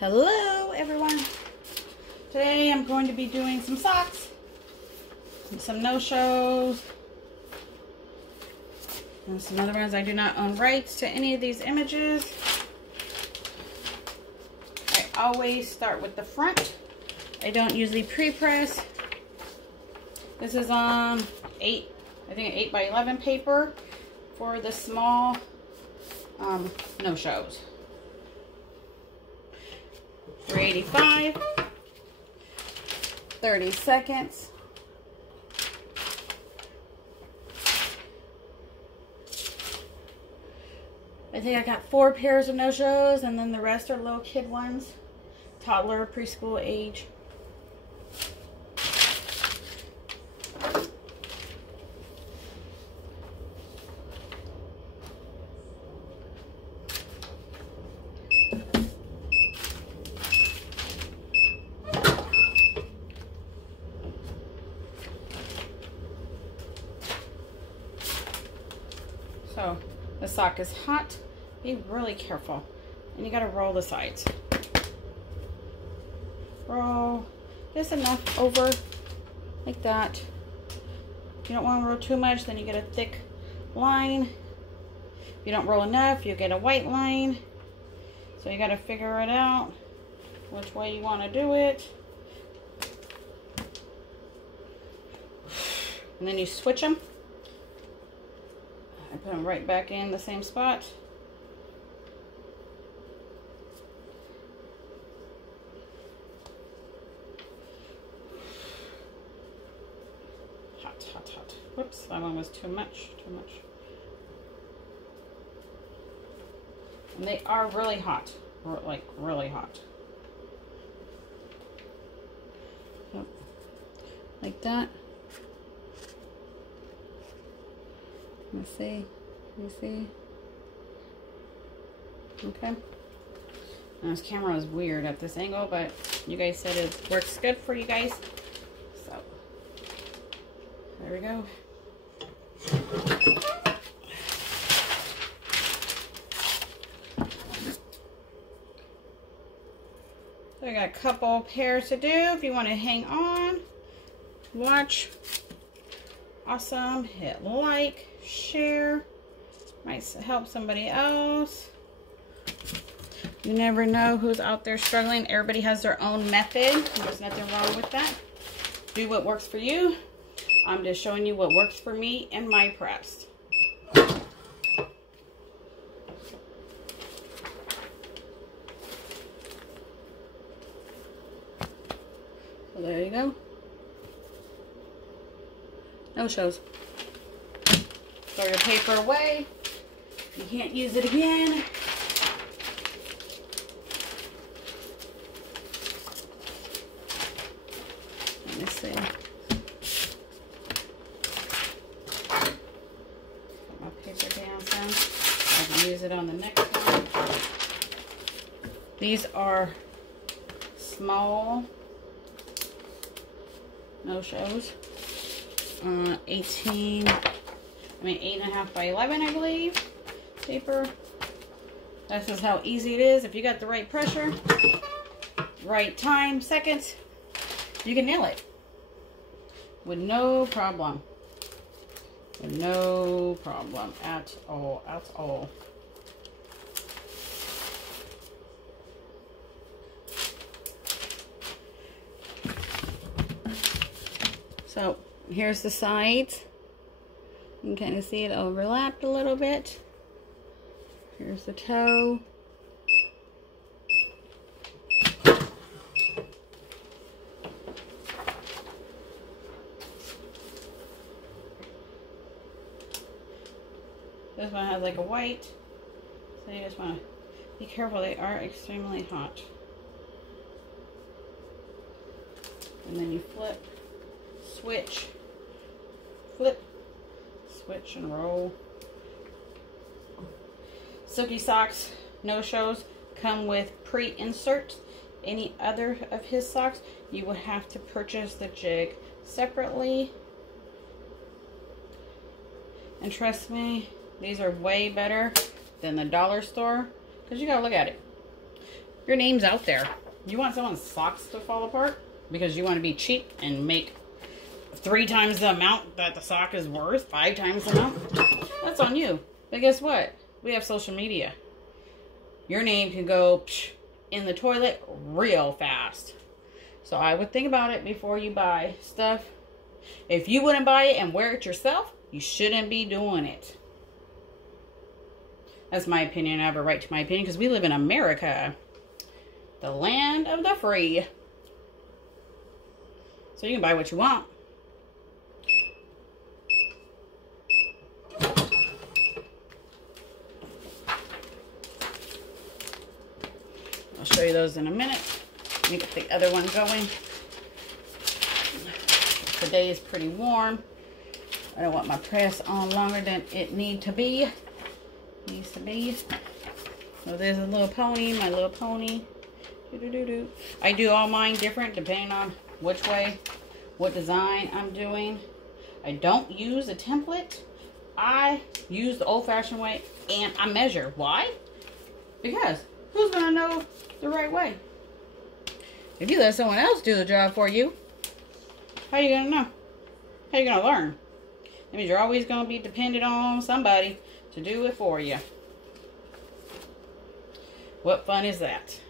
Hello everyone. Today I'm going to be doing some socks, some no-shows, and some other ones. I do not own rights to any of these images. I always start with the front. I don't usually pre-press. This is on 8 by 11 paper for the small no-shows. 385, 30 seconds. I think I got 4 pairs of no-shows, and then the rest are little kid ones, toddler, preschool age. So the sock is hot. Be really careful. And you gotta roll the sides. Roll just enough over like that. You don't want to roll too much, then you get a thick line. If you don't roll enough, you get a white line. So you gotta figure it out which way you want to do it. And then you switch them. I put them right back in the same spot. Hot, hot, hot. Whoops, that one was too much, too much. And they are really hot, like really hot. So, like that. Let's see. You see? Okay. Now this camera is weird at this angle, but you guys said it works good for you guys. So there we go. So I got a couple pairs to do. If you want to hang on, watch. Awesome. Hit like, share. Might help somebody else. You never know who's out there struggling. Everybody has their own method. There's nothing wrong with that. Do what works for you. I'm just showing you what works for me and my preps. So there you go. No shows. Throw your paper away. You can't use it again. Let me see. Put my paper down some. I can use it on the next one. These are small no-shows. 8.5 by 11, I believe, paper. This is how easy it is. If you got the right pressure, right time, seconds, you can nail it with no problem. With no problem at all, at all. So here's the sides. You can kind of see it overlapped a little bit. Here's the toe. This one has like a white. So you just want to be careful. They are extremely hot. And then you flip, switch, flip, switch and roll. Silky socks, no-shows, come with pre-inserts. Any other of his socks, you would have to purchase the jig separately. And trust me, these are way better than the dollar store, because you gotta look at it. Your name's out there. You want someone's socks to fall apart because you want to be cheap and make 3 times the amount that the sock is worth, 5 times the amount? That's on you. But guess what? We have social media. Your name can go in the toilet real fast. So I would think about it before you buy stuff. If you wouldn't buy it and wear it yourself, you shouldn't be doing it. That's my opinion. I have a right to my opinion because we live in America. The land of the free. So you can buy what you want. I'll show you those in a minute. Let me get the other one going. Today is pretty warm. I don't want my press on longer than it needs to be. So there's a little pony, my little pony. I do all mine different depending on which way, what design I'm doing. I don't use a template. I use the old-fashioned way and I measure. Why? Because who's gonna know the right way? If you let someone else do the job for you, how are you gonna know? How are you gonna learn? That means you're always gonna be dependent on somebody to do it for you. What fun is that?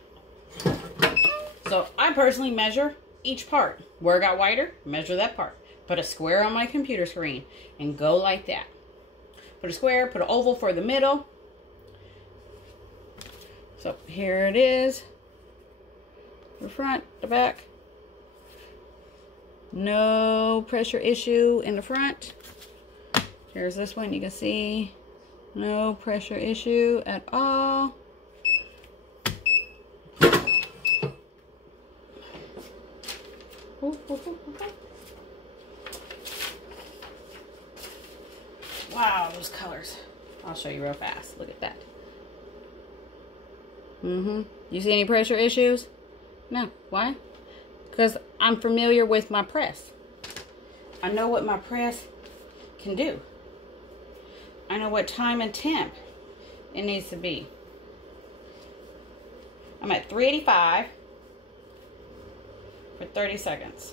So I personally measure each part. Where it got wider, measure that part. Put a square on my computer screen and go like that. Put a square, put an oval for the middle. So here it is. The front, the back. No pressure issue in the front. Here's this one, you can see. No pressure issue at all. Wow, those colors. I'll show you real fast. Look at that. You see any pressure issues? No. Why? Because I'm familiar with my press. I know what my press can do. I know what time and temp it needs to be. I'm at 385 for 30 seconds.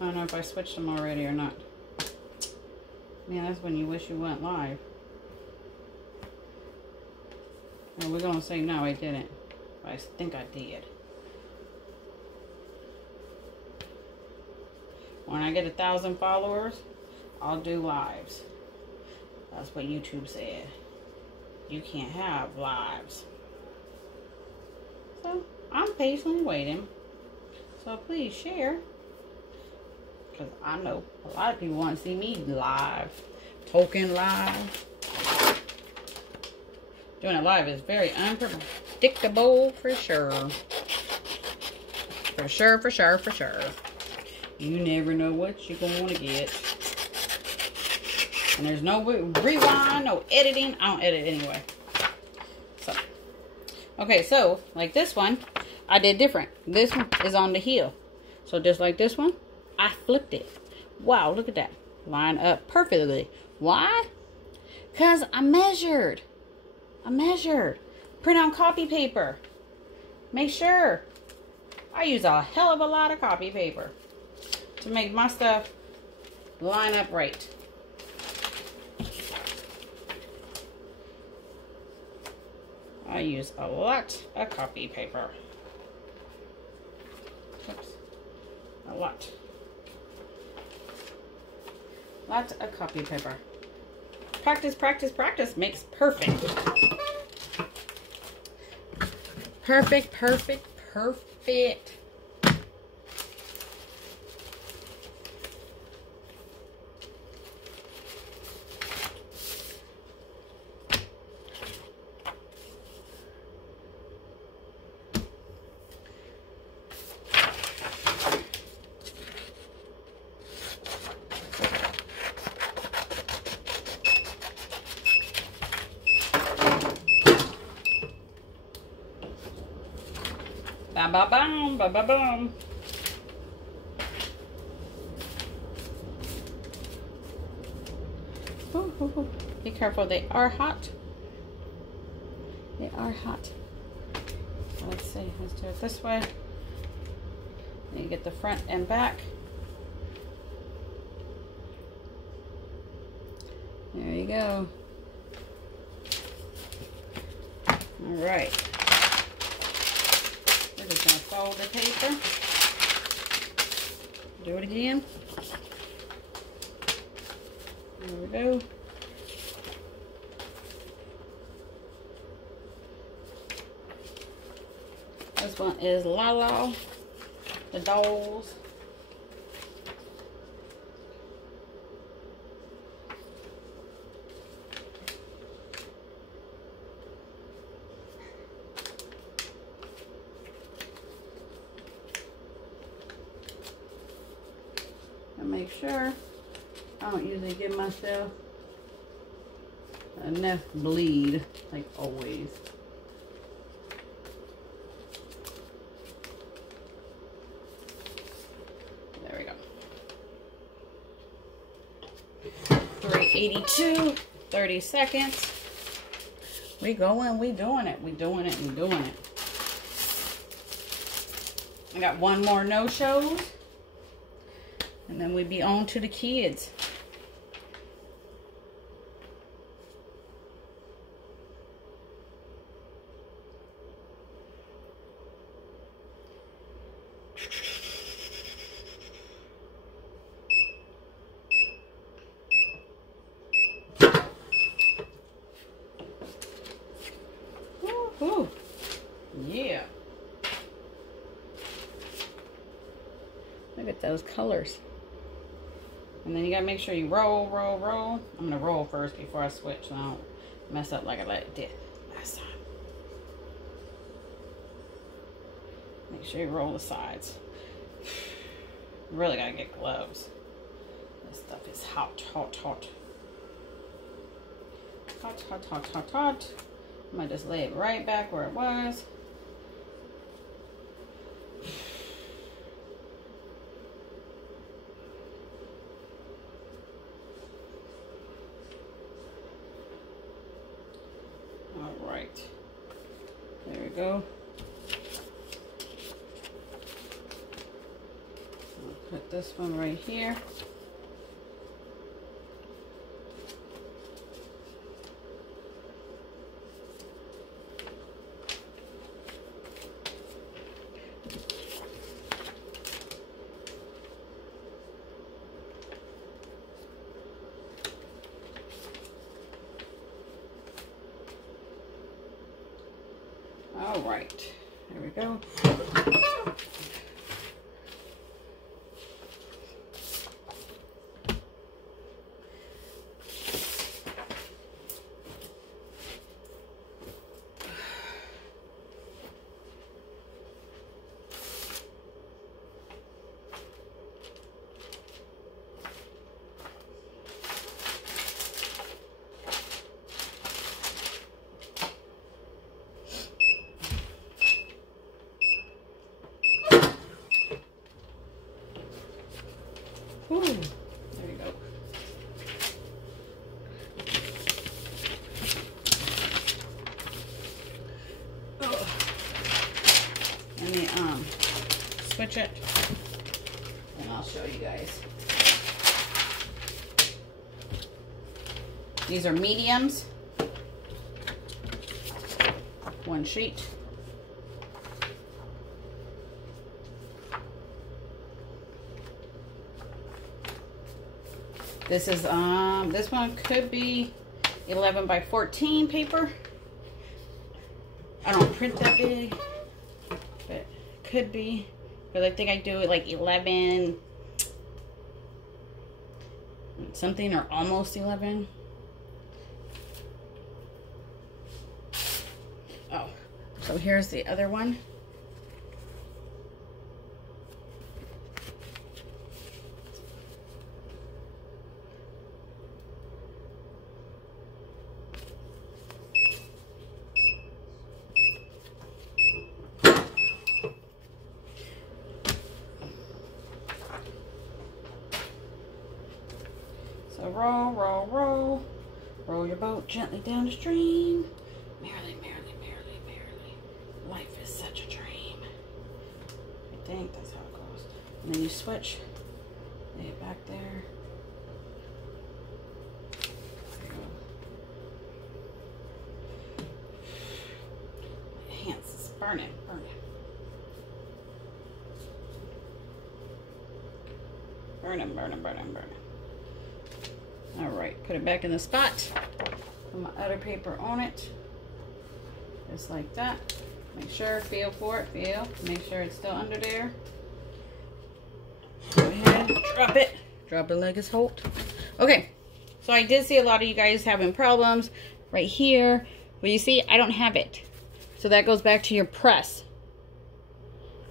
I don't know if I switched them already or not. Man, that's when you wish you went live. And we're going to say no, I didn't. But I think I did. When I get 1,000 followers, I'll do lives. That's what YouTube said. You can't have lives. So, I'm patiently waiting. So, please share. Because I know a lot of people want to see me live. Talking live. Doing it live is very unpredictable for sure. For sure, for sure, for sure. You never know what you're going to get. And there's no rewind, no editing. I don't edit anyway. So, okay, so like this one, I did different. This one is on the heel. So just like this one, I flipped it. Wow, look at that. Line up perfectly. Why? Because I measured. Print out copy paper. Make sure. I use a hell of a lot of copy paper to make my stuff line up right. I use a lot of copy paper. Oops. A lot. Lots of copy paper. Practice, practice, practice makes perfect. Perfect, perfect, perfect. Ba ba bam, ba ba bam. Ooh, ooh, ooh. Be careful, they are hot. They are hot. So let's see, let's do it this way. Then you get the front and back. There you go. All right. We're just gonna fold the paper. Do it again. There we go. This one is Lala, the dolls. And make sure I don't usually give myself enough bleed, like always. There we go. 382, 30 seconds. We going, we doing it, we doing it, we doing it. I got one more no-shows. And then we be on to the kids. Woo-hoo. Yeah. Look at those colors. And then you gotta make sure you roll, roll, roll. I'm gonna roll first before I switch so I don't mess up like I did last time. Make sure you roll the sides. You really gotta get gloves. This stuff is hot, hot, hot. Hot, hot, hot, hot, hot. I'm gonna just lay it right back where it was. All right, there we go. I'll put this one right here. All right, there we go. Ooh, there you go. Oh. Let me switch it and I'll show you guys. These are mediums. One sheet. This is this one could be 11 by 14 paper. I don't print that big, but it could be, because I think I do it like 11 something or almost 11. Oh, so here's the other one. So roll, roll, roll. Roll your boat gently down the stream. Merrily, merrily, merrily, merrily. Life is such a dream. I think that's how it goes. And then you switch. Lay it back there. There you go. My hands is burning, burning. Burning, burning, burning, burning. All right, put it back in the spot. Put my other paper on it. Just like that. Make sure, feel for it, feel. Make sure it's still under there. Go ahead, drop it. Drop it like it's hot. Okay, so I did see a lot of you guys having problems right here. But you see, I don't have it. So that goes back to your press.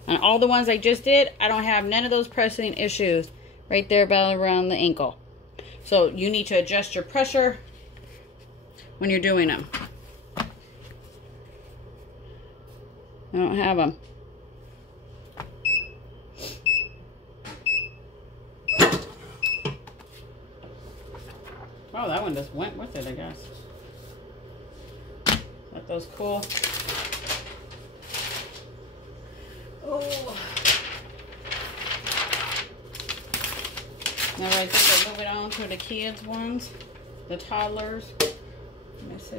And all the ones I just did, I don't have none of those pressing issues. Right there about around the ankle. So you need to adjust your pressure when you're doing them. I don't have them. Oh, that one just went with it, I guess. Let those cool. Oh. Now I think I'll move it on to the kids ones, the toddlers. Let me see.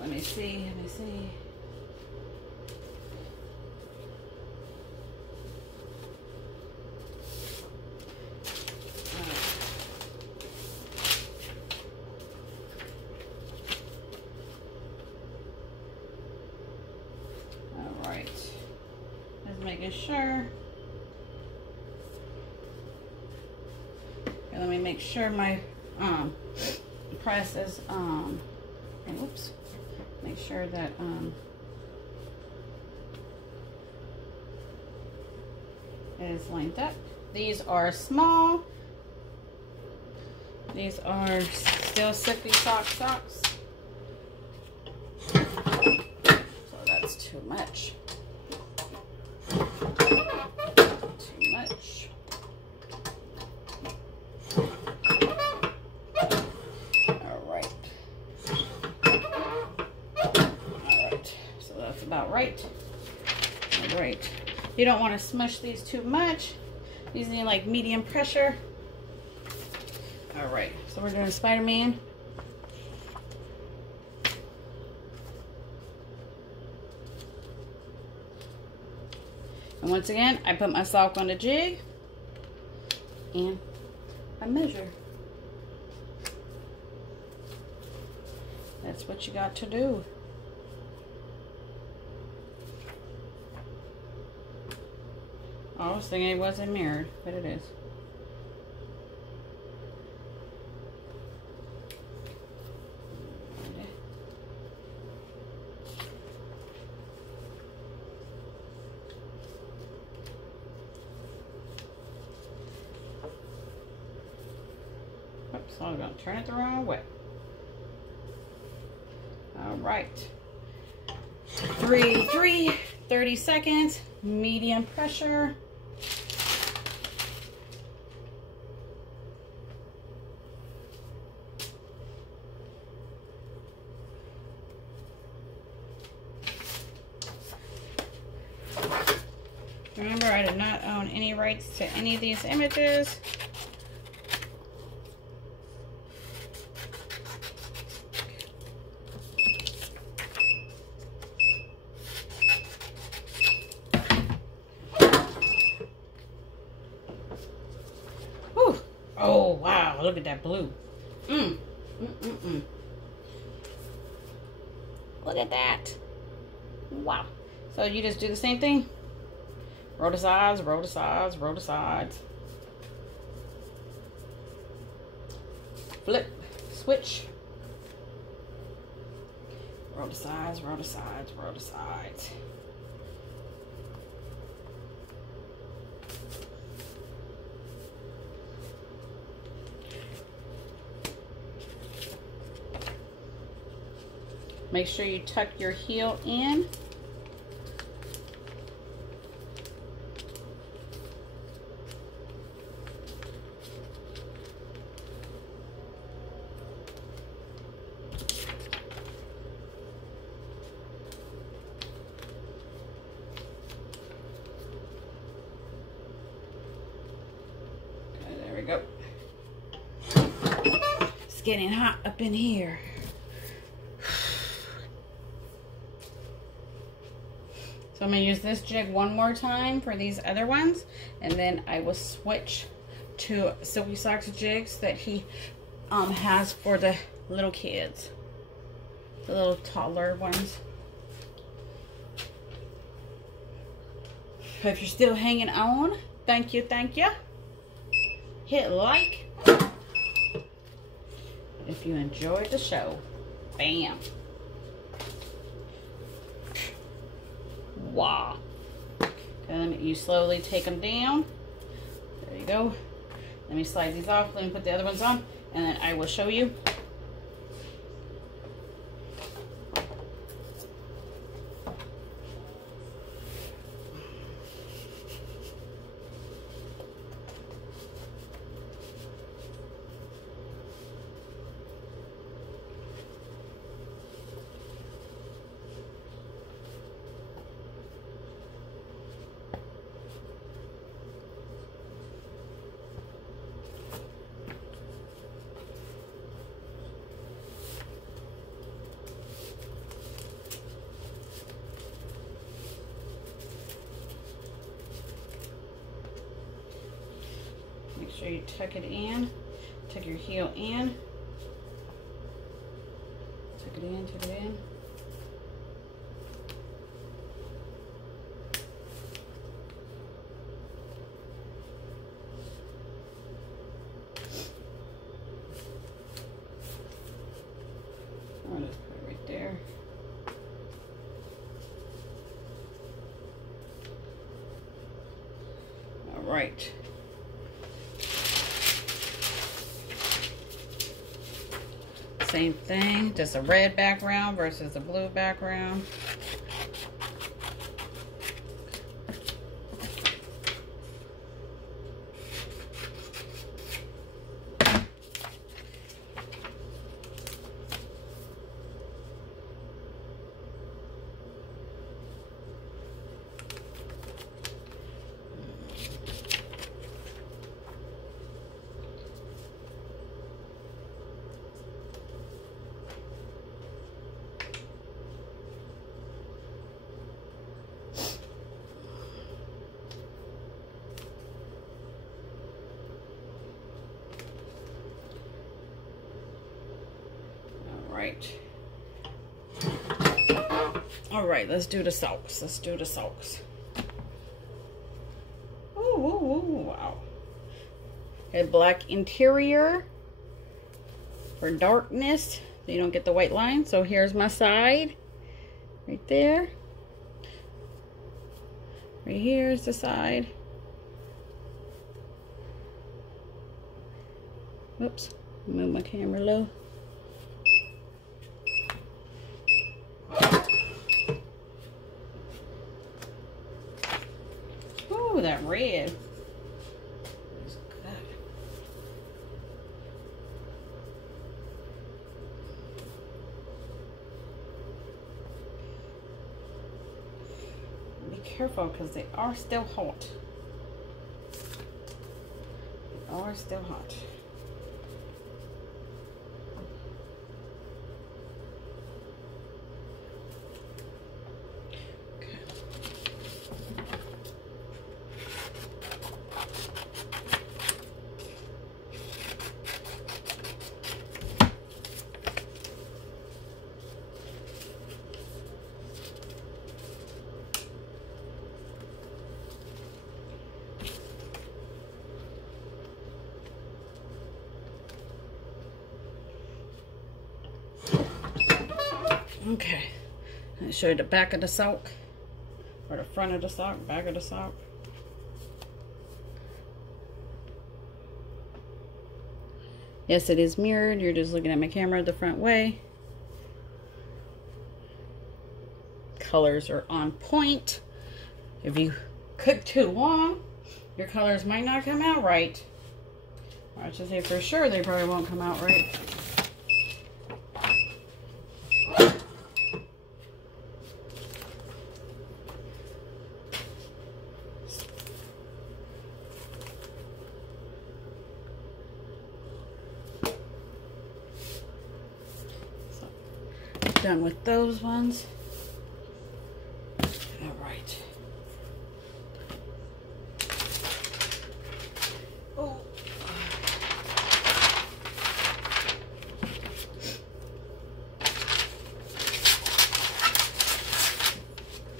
Let me see, let me see. All right. Just making sure. Okay, let me make sure my press is oops. Make sure that it is lined up. These are small. These are still Silky socks. So that's too much. Too much. About right. All right. You don't want to smush these too much. These need like medium pressure. All right. So we're doing Spider-Man. And once again, I put my sock on the jig and I measure. That's what you got to do. I was thinking it wasn't mirrored, but it is. Oops, I'm going to turn it the wrong way. All right. 30 seconds, medium pressure. Remember, I did not own any rights to any of these images. Whew. Oh, wow. Look at that blue. Look at that. Wow. So you just do the same thing. Roll the sides, roll the sides, roll the sides. Flip, switch. Roll the sides, roll the sides, roll the sides. Make sure you tuck your heel in. Okay, there we go. It's getting hot up in here. So I'm going to use this jig one more time for these other ones. And then I will switch to Silky Socks jigs that he has for the little kids. The little toddler ones. If you're still hanging on, thank you, thank you. Hit like if you enjoyed the show. Bam. Wow. Okay, you slowly take them down. There you go. Let me slide these off. Let me put the other ones on, and then I will show you. Make sure you tuck it in, tuck your heel in, tuck it in, tuck it in. I'll just put it right there. All right. Same thing, just a red background versus a blue background. All right, let's do the socks. Let's do the socks. Ooh, ooh, ooh, wow. A black interior for darkness, so you don't get the white line. So here's my side, right there. Right here is the side. Whoops, move my camera low. Ooh, that red is good. Be careful because they are still hot. They are still hot. Okay, I'll show you the back of the sock, or the front of the sock, back of the sock. Yes, it is mirrored. You're just looking at my camera the front way. Colors are on point. If you cook too long, your colors might not come out right. Or I should say for sure they probably won't come out right. Done with those ones. All right. Oh.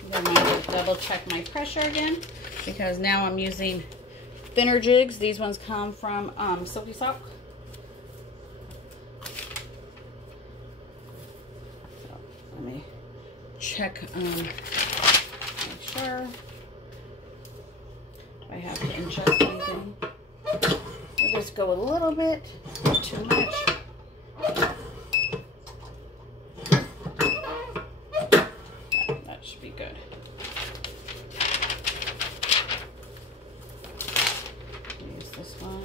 Then I need to double check my pressure again, because now I'm using thinner jigs. These ones come from Silky Sock. Let me check, make sure if I have to adjust anything. I'll just go a little bit, not too much. That should be good. Use this one.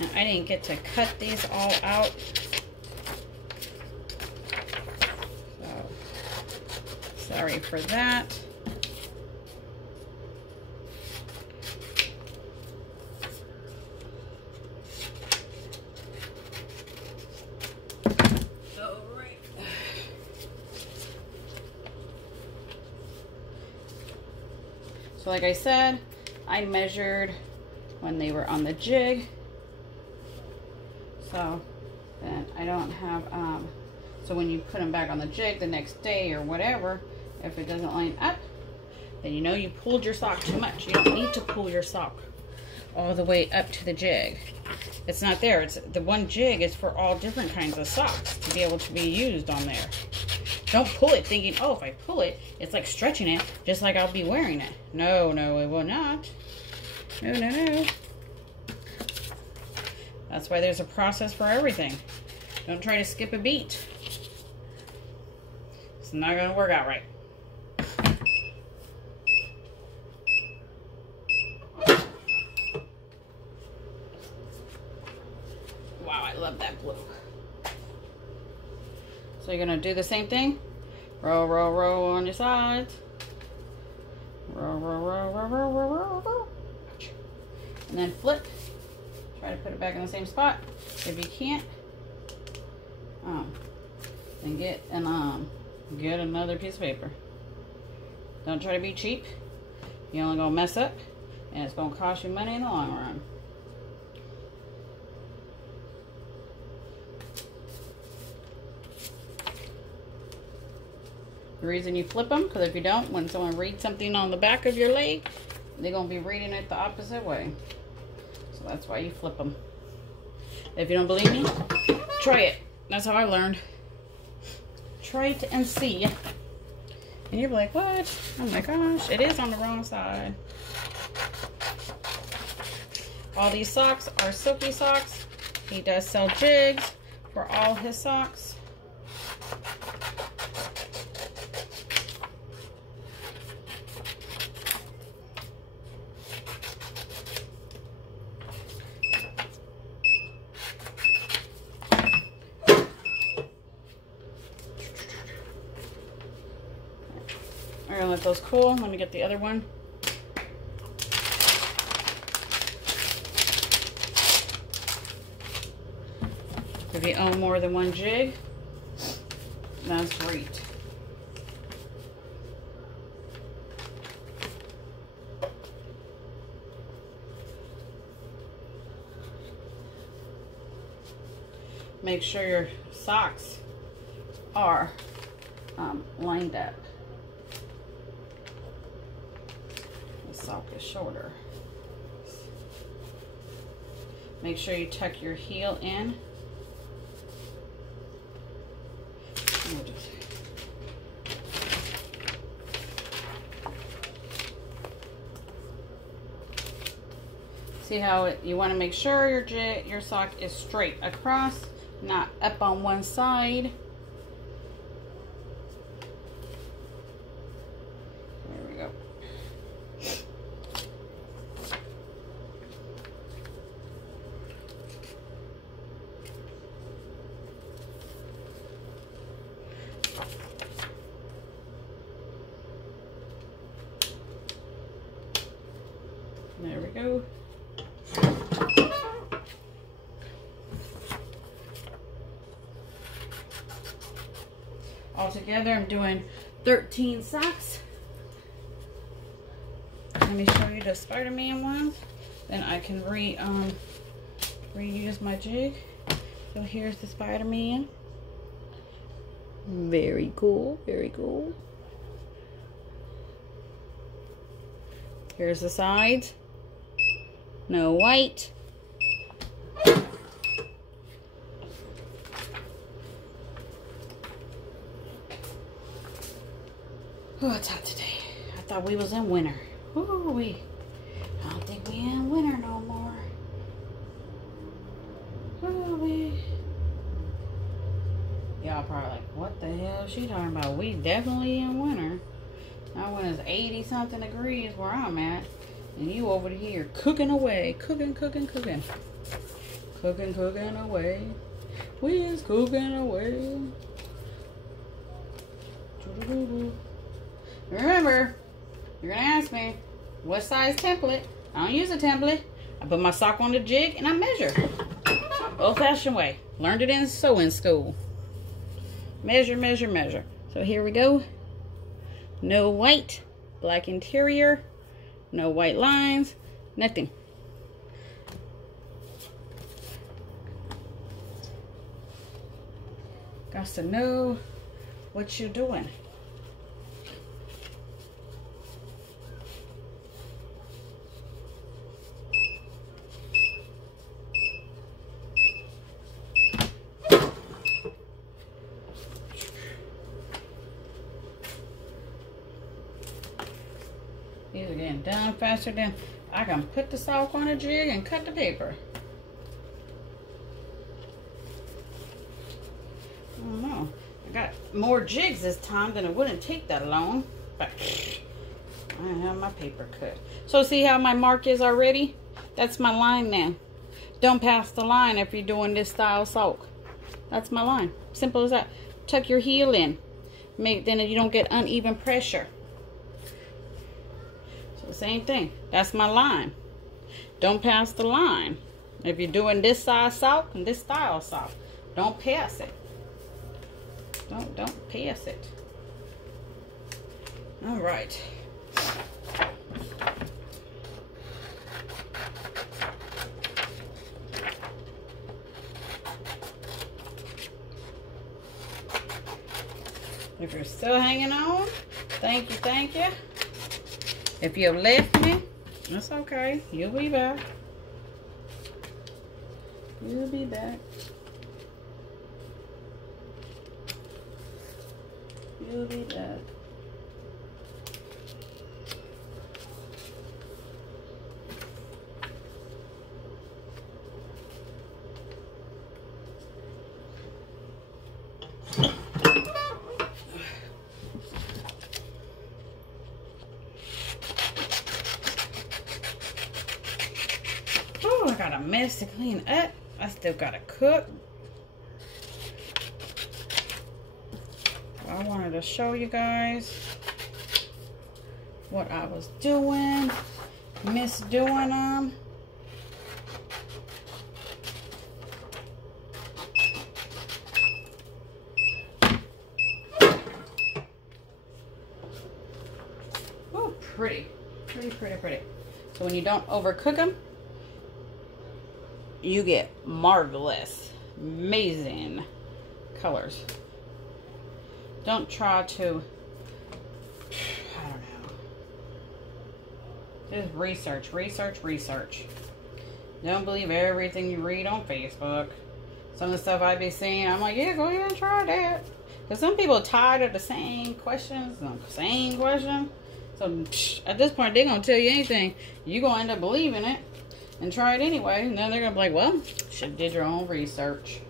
Now, I didn't get to cut these all out, so sorry for that. All right. So like I said, I measured when they were on the jig. So then I don't have, so when you put them back on the jig the next day or whatever, if it doesn't line up, then you know you pulled your sock too much. You don't need to pull your sock all the way up to the jig. It's not there. It's the one jig is for all different kinds of socks to be able to be used on there. Don't pull it thinking, oh, if I pull it, it's like stretching it, just like I'll be wearing it. No, no, it will not. No, no, no. That's why there's a process for everything. Don't try to skip a beat. It's not going to work out right. Wow, I love that blue. So you're going to do the same thing. Roll, roll, roll on your sides. Roll, roll, roll, roll, roll, roll, roll, roll. And then flip. Try to put it back in the same spot. If you can't, then get another piece of paper. Don't try to be cheap. You're only gonna mess up, and it's gonna cost you money in the long run. The reason you flip them, because if you don't, when someone reads something on the back of your leg, they're gonna be reading it the opposite way. So that's why you flip them. If you don't believe me, try it. That's how I learned. Try it and see. And you're like, what? Oh my gosh, it is on the wrong side. All these socks are Silky socks. He does sell jigs for all his socks. I'm gonna let those cool. Let me get the other one. If you own more than one jig, that's great. Make sure your socks are lined up. The sock is shorter. Make sure you tuck your heel in. See how you want to make sure your sock is straight across, not up on one side. There we go. There we go. Altogether, I'm doing 13 socks. Let me show you the Spider-Man ones. Then I can reuse my jig. So here's the Spider-Man. Very cool, very cool. Here's the sides. No white. Oh, it's hot today. I thought we was in winter. Ooh, I don't think we in winter no more. Ooh, y'all probably like, what the hell is she talking about? We definitely in winter. Now when it's 80 something degrees where I'm at, and you over here cooking away, cooking away. We is cooking away. Remember, you're gonna ask me what size template. I don't use a template. I put my sock on the jig and I measure. Old-fashioned way. Learned it in sewing school. Measure, measure, measure. So here we go. No white, black interior, no white lines, nothing. Got to know what you're doing. These are getting done faster than I can put the sock on a jig and cut the paper. I don't know. I got more jigs this time than it wouldn't take that long. But I don't have my paper cut. So see how my mark is already? That's my line now. Don't pass the line if you're doing this style sock. That's my line. Simple as that. Tuck your heel in. Then you don't get uneven pressure. The same thing. That's my line. Don't pass the line. If you're doing this size sock and this style sock, don't pass it. Don't pass it. All right. If you're still hanging on, thank you, thank you. If you've left me, that's okay. You'll be back. You'll be back. You'll be back. Oh, I got a mess to clean up. I still gotta cook. I wanted to show you guys what I was doing. Miss doing them. Oh, pretty. Pretty, pretty, pretty. So when you don't overcook them, you get marvelous, amazing colors. Don't try to, I don't know. Just research, research, research. Don't believe everything you read on Facebook. Some of the stuff I be seeing, I'm like, yeah, go ahead and try that. Because some people are tired of the same questions, the same question. So at this point, they're going to tell you anything. You're going to end up believing it and try it anyway. And then they're going to be like, well, should have did your own research.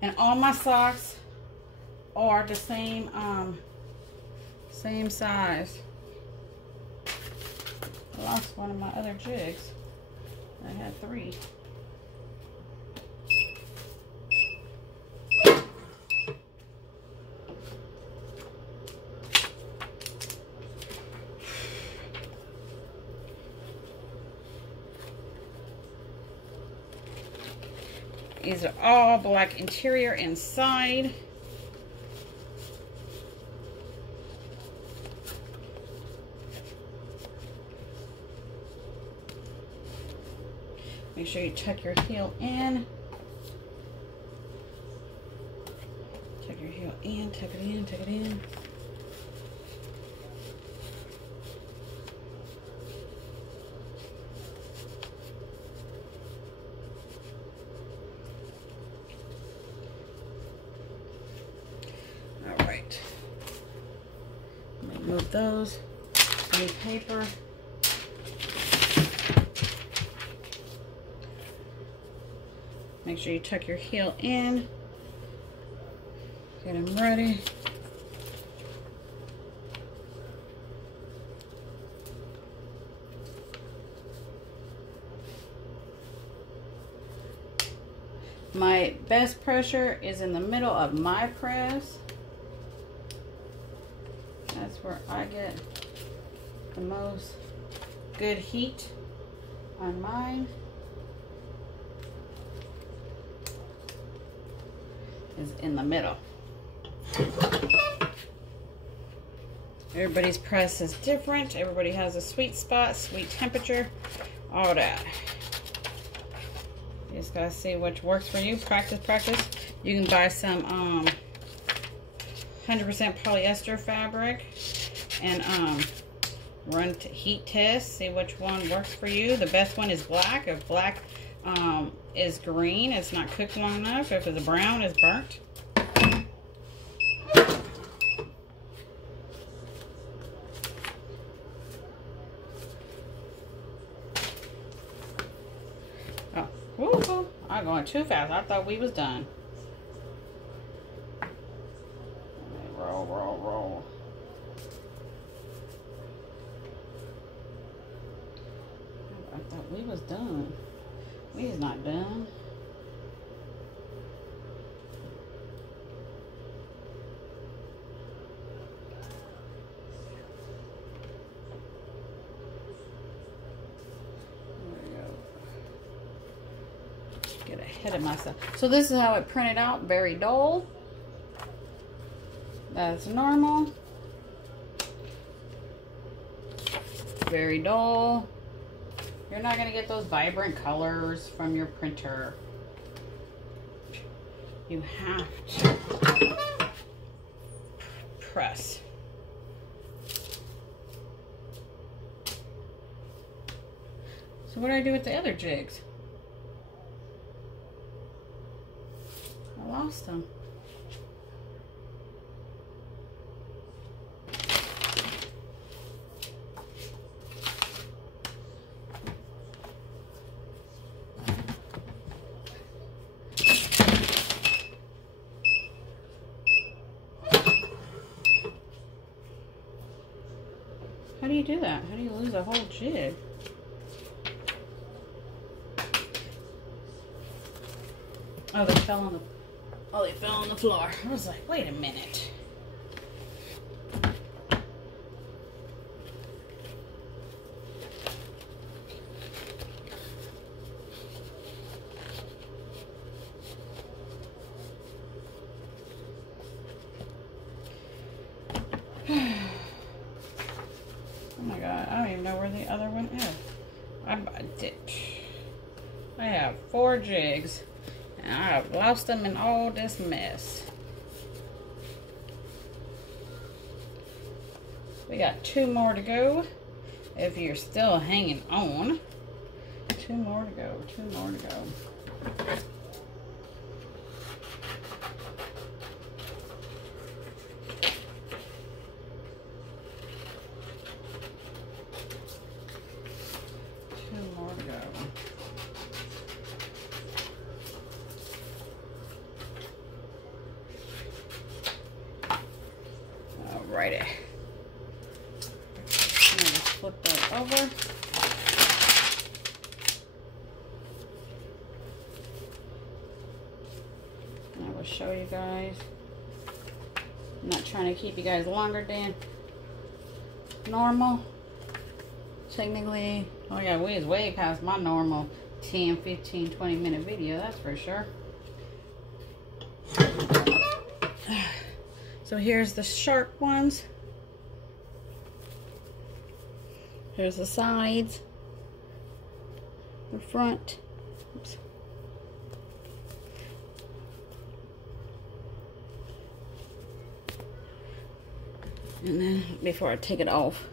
And all my socks are the same size. I lost one of my other jigs. I had 3. These are all black interior inside. Make sure you tuck your heel in. Tuck your heel in, tuck it in, tuck it in. All right. Move those. New paper. Make sure you tuck your heel in. Get them ready. My best pressure is in the middle of my press. That's where I get the most good heat on mine. Is in the middle. Everybody's press is different. Everybody has a sweet spot, sweet temperature, all that. You just gotta see which works for you. Practice, practice. You can buy some 100% polyester fabric and run heat tests. See which one works for you. The best one is black. If black is green, it's not cooked long enough. If it's brown, it's burnt. Oh, woo-hoo. I'm going too fast. I thought we was done. Roll, roll, roll. I thought we was done. We is not done. There we go. Get ahead of myself. So this is how it printed out. Very dull. That's normal. Very dull. You're not going to get those vibrant colors from your printer. You have to press. So what do I do with the other jigs? I lost them. How do you do that? How do you lose a whole jig? Oh, they fell on the. Oh, they fell on the floor. I was like, wait a minute. Oh my God, I don't even know where the other one is. 4 jigs. And I've lost them in all this mess. We got 2 more to go. If you're still hanging on. 2 more to go. 2 more to go. Alrighty. I'm gonna just flip that over. And I will show you guys. I'm not trying to keep you guys longer than normal. Technically, oh yeah, we is way past my normal 10, 15, 20 minute video, that's for sure. So here's the sharp ones. Here's the sides, the front. Oops. And then before I take it off,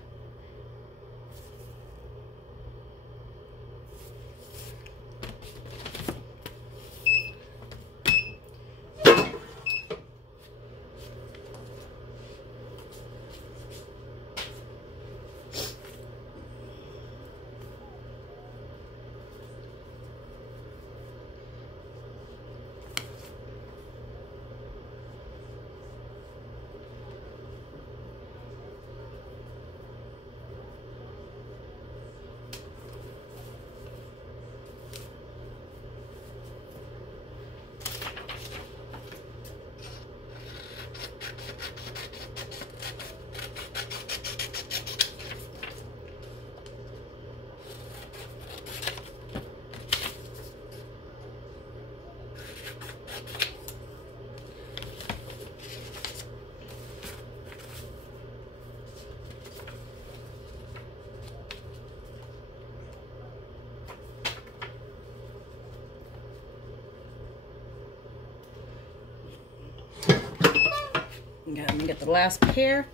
let me get the last pair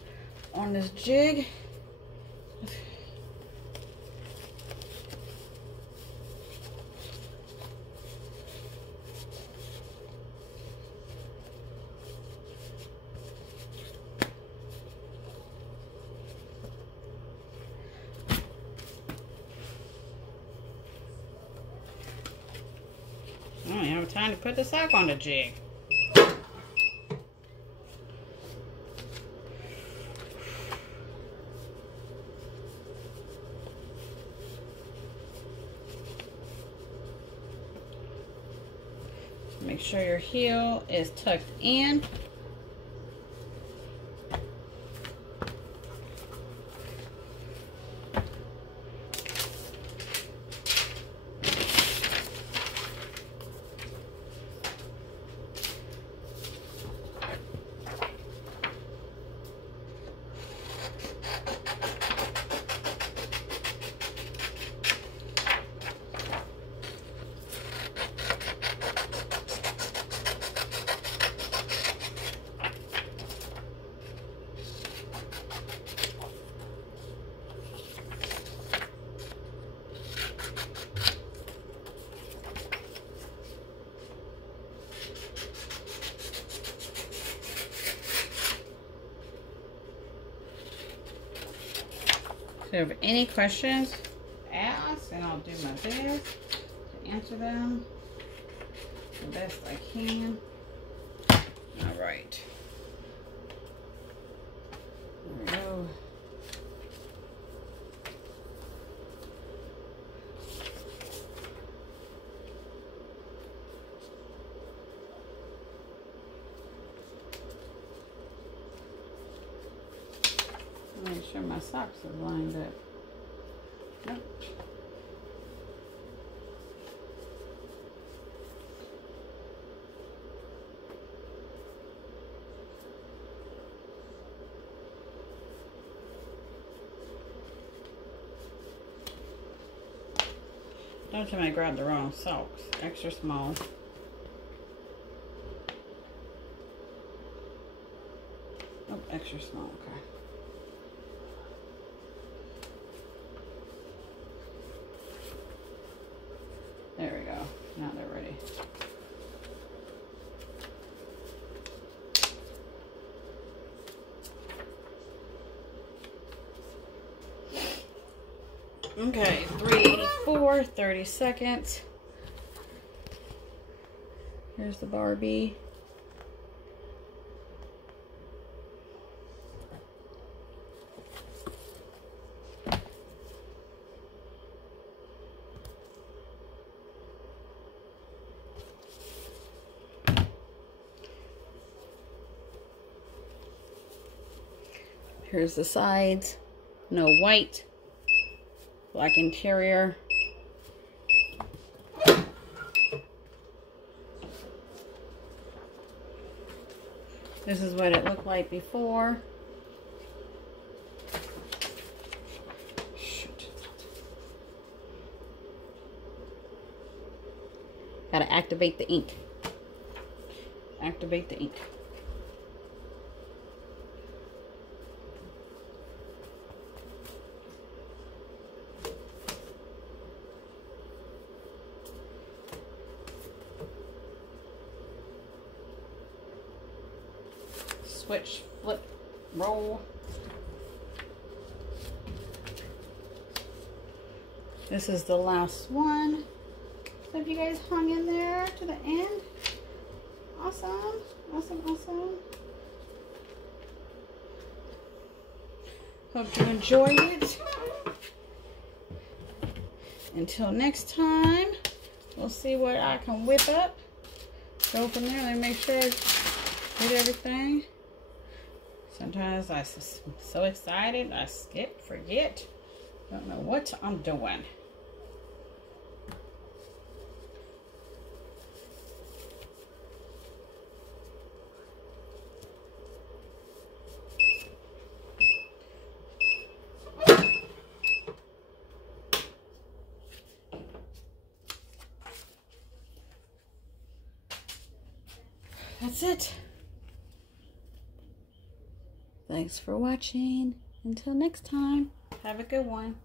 on this jig. I don't have time to put the sock on the jig. Make sure your heel is tucked in. So if any questions, ask, and I'll do my best to answer them the best I can. All right. There we go. Make sure my socks are lined up. Nope. Don't tell me I grabbed the wrong socks. Extra small. Oh, extra small. Okay. There we go. Now they're ready. Okay, 384, 30 seconds. Here's the Barbie. Here's the sides. No white. Black interior. This is what it looked like before. Shoot. Gotta activate the ink. Activate the ink. Switch, flip, roll. This is the last one. So if you guys hung in there to the end, awesome, awesome, awesome. Hope you enjoyed it. Until next time, we'll see what I can whip up. Go from there. Let me make sure I did everything. Sometimes I'm so excited, I skip, forget. Don't know what I'm doing. That's it. Thanks for watching. Until next time, have a good one.